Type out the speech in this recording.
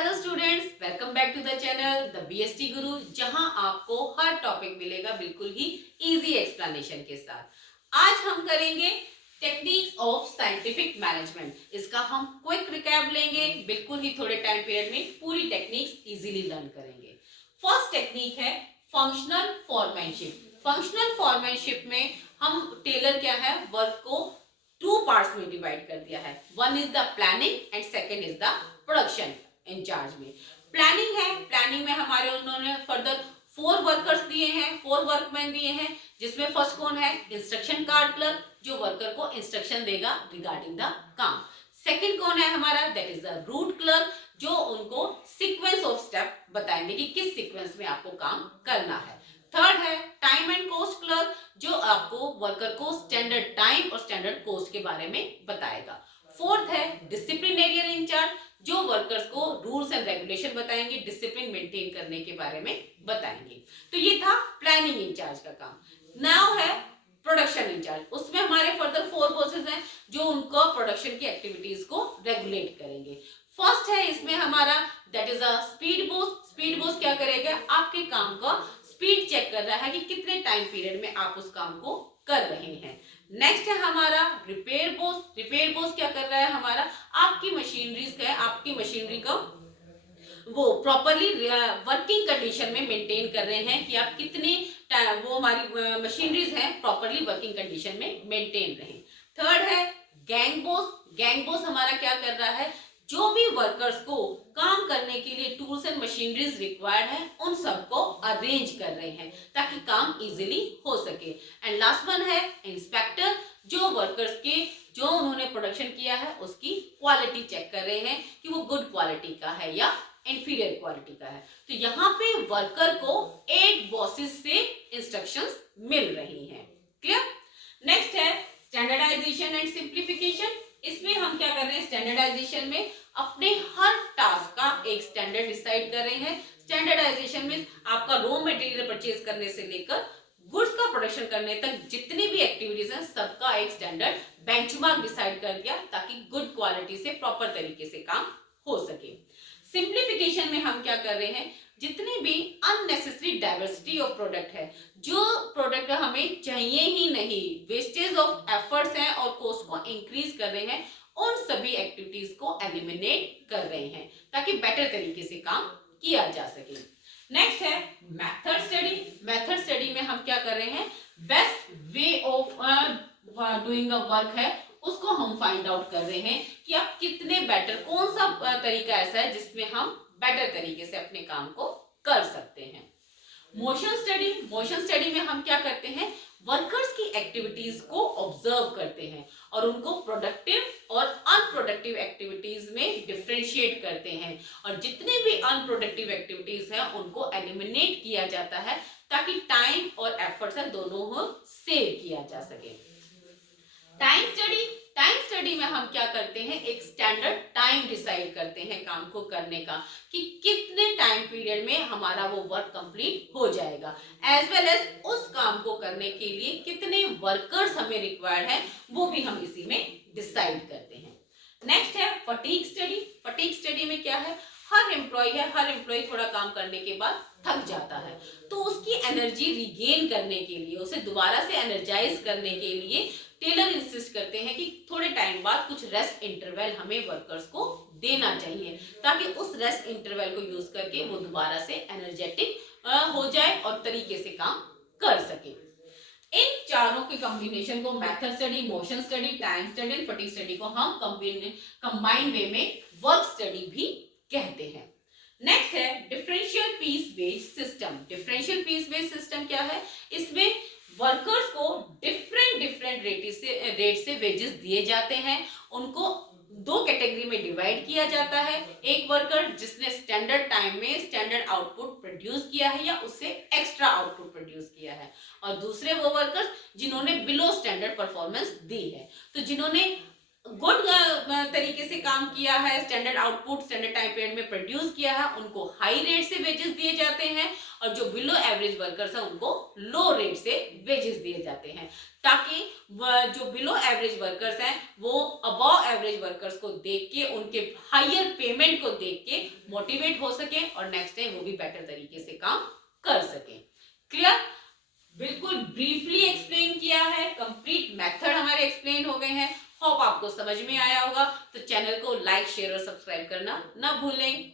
Hello students, welcome back to the channel the BST Guru, जहां आपको हर topic मिलेगा बिल्कुल ही इजी एक्सप्लेनेशन के साथ। आज हम करेंगे टेक्निक्स ऑफ साइंटिफिक मैनेजमेंट। इसका हम क्विक रिकैप लेंगे, बिल्कुल ही थोड़े टाइम पीरियड में पूरी टेक्निक्स इजीली लर्न करेंगे। फर्स्ट टेक्निक है फंक्शनल फॉरमैनशिप। फंक्शनल फॉरमैनशिप में हम टेलर क्या है, वर्क को टू पार्ट्स में डिवाइड कर दिया है। One is the planning and second is the production incharge में। प्लानिंग है, प्लानिंग में हमारे उन्होंने फर्दर 4 वर्कर्स दिए हैं, 4 वर्कमैन दिए हैं, जिसमें फर्स्ट कौन है, इंस्ट्रक्शन कार्ड क्लर्क, जो वर्कर को इंस्ट्रक्शन देगा रिगार्डिंग द काम। सेकंड कौन है हमारा, that is the root clerk, जो उनको सीक्वेंस ऑफ स्टेप बताएंगे कि किस सीक्वेंस में आपको काम करना है। थर्ड है टाइम एंड कॉस्ट क्लर्क, जो आपको वर्कर को स्टैंडर्ड टाइम और स्टैंडर्ड कॉस्ट के बारे में बताएगा। फोर्थ है डिसिप्लिनेरियन इंचार्ज, जो वर्कर्स को रूल्स एंड रेगुलेशन बताएंगे, डिसिप्लिन मेंटेन करने के बारे में बताएंगे। तो ये था प्लानिंग इंचार्ज का काम। नाउ है प्रोडक्शन इंचार्ज, उसमें हमारे फर्दर 4 बॉसेस हैं जो उनको प्रोडक्शन की एक्टिविटीज को रेगुलेट करेंगे। फर्स्ट है इसमें हमारा that is a speed boss. Speed boss क्या करेगा, आपके काम का स्पीड चेक कर रहा है कि कितने टाइम पीरियड में आप उस काम को कर रहे हैं। नेक्स्ट है हमारा रिपेयर बॉस। रिपेयर बॉस क्या कर रहा है हमारा, आपकी मशीनरीज का, आपकी मशीनरी को वो प्रॉपरली वर्किंग कंडीशन में मेंटेन कर रहे हैं कि आप कितने टाइम वो हमारी मशीनरीज हैं प्रॉपरली वर्किंग कंडीशन में मेंटेन रहे। थर्ड है गैंग बॉस। गैंग बॉस हमारा क्या कर रहा है, जो भी वर्कर्स को काम करने के लिए टूल्स एंड मशीनरीज रिक्वायर्ड है उन सबको अरेंज कर रहे हैं ताकि काम इजीली हो सके। एंड लास्ट वन है इंस्पेक्टर, जो वर्कर्स के जो उन्होंने प्रोडक्शन किया है उसकी क्वालिटी चेक कर रहे हैं कि वो गुड क्वालिटी का है या इंफीरियर क्वालिटी का है। तो यहाँ पे वर्कर को 8 बॉसेस से इंस्ट्रक्शंस मिल रही हैं। क्लियर। नेक्स्ट है स्टैंडर्डाइजेशन एंड सिंप्लीफिकेशन। इसमें हम क्या कर रहे हैं, स्टैंडर्डाइजेशन में अपने हर टास्क का एक स्टैंडर्ड डिसाइड कर रहे हैं। स्टैंडर्डाइजेशन में आपका रॉ मटेरियल परचेज करने से लेकर गुड्स का प्रोडक्शन करने तक जितनी भी एक्टिविटीज हैं सबका एक स्टैंडर्ड बेंचमार्क डिसाइड कर दिया ताकि गुड क्वालिटी से प्रॉपर तरीके से काम हो सके। सिंप्लीफिकेशन में हम क्या कर रहे हैं, जितनी भी अननेसेसरी डाइवर्सिटी ऑफ प्रोडक्ट है, जो प्रोडक्ट हमें चाहिए ही नहीं, वेस्टेज ऑफ एफर्ट्स हैं और कॉस्ट को इंक्रीज कर रहे हैं, उन सभी एक्टिविटीज को एलिमिनेट कर रहे हैं ताकि बेटर तरीके से काम किया जा सके। नेक्स्ट है मेथड स्टडी। मेथड स्टडी में हम क्या कर रहे हैं, best way of doing a work है उसको हम फाइंड आउट कर रहे हैं कि आप कितने बेटर, कौन सा तरीका ऐसा है जिसमें हम बेटर तरीके से अपने काम को कर सकते हैं। Motion study. मोशन स्टडी में हम क्या करते हैं, वर्कर्स की एक्टिविटीज को ऑब्जर्व करते हैं और उनको प्रोडक्टिव और अनप्रोडक्टिव एक्टिविटीज में डिफरेंशिएट करते हैं और जितने भी अनप्रोडक्टिव एक्टिविटीज हैं उनको एलिमिनेट किया जाता है ताकि टाइम और एफर्ट्स है दोनों को सेव किया जा सके। Time study. टाइम स्टडी में हम क्या करते हैं, एक स्टैंडर्ड टाइम डिसाइड करते हैं काम को करने का कि कितने टाइम पीरियड में हमारा वो वर्क कंप्लीट हो जाएगा, एज वेल एज उस काम को करने के लिए कितने वर्कर्स हमें रिक्वायर्ड है वो भी हम इसी में डिसाइड करते हैं। नेक्स्ट है फटीग स्टडी। फटीग स्टडी में क्या है, हर एम्प्लॉय थोड़ा काम करने के बाद थक जाता है, तो उसकी एनर्जी रिगेन करने के लिए, उसे दोबारा से एनर्जाइज करने के लिए टेलर इंसिस्ट करते हैं कि थोड़े टाइम बाद कुछ रेस्ट इंटरवल हमें वर्कर्स को देना चाहिए ताकि उस रेस्ट इंटरवल को यूज करके वो दोबारा से एनर्जेटिक हो जाए और तरीके से काम कर सके। इन चारों के कॉम्बिनेशन को method study, motion study, time study and fatigue study को हम कंबाइन वे में वर्क स्टडी भी कहते हैं। नेक्स्ट है differential piece wage system. Differential piece wage system क्या है, इसमें वर्कर्स को डिफरेंट रेट से वेजेस दिए जाते हैं, उनको 2 कैटेगरी में डिवाइड किया जाता है। एक वर्कर जिसने स्टैंडर्ड टाइम में स्टैंडर्ड आउटपुट प्रोड्यूस किया है या उससे एक्स्ट्रा आउटपुट प्रोड्यूस किया है, और दूसरे वो वर्कर्स जिन्होंने बिलो स्टैंडर्ड परफॉर्मेंस दी है। तो जिन्होंने गुड तरीके से काम किया है, standard output standard time period में प्रोड्यूस किया है, उनको हाई रेट से वेजेस दिए जाते हैं, और जो बिलो एवरेज वर्कर्स हैं उनको लो रेट से वेजेस दिए जाते हैं, ताकि जो बिलो एवरेज वर्कर्स हैं वो अबव एवरेज वर्कर्स को देख के, उनके हायर पेमेंट को देख के मोटिवेट हो सके और नेक्स्ट टाइम वो भी बेटर तरीके से काम कर सके। क्लियर? बिल्कुल ब्रीफली एक्सप्लेन किया है, कंप्लीट मेथड हमारे एक्सप्लेन हो गए हैं। होप आपको समझ में आया होगा। तो चैनल को लाइक शेयर और सब्सक्राइब करना ना भूलें।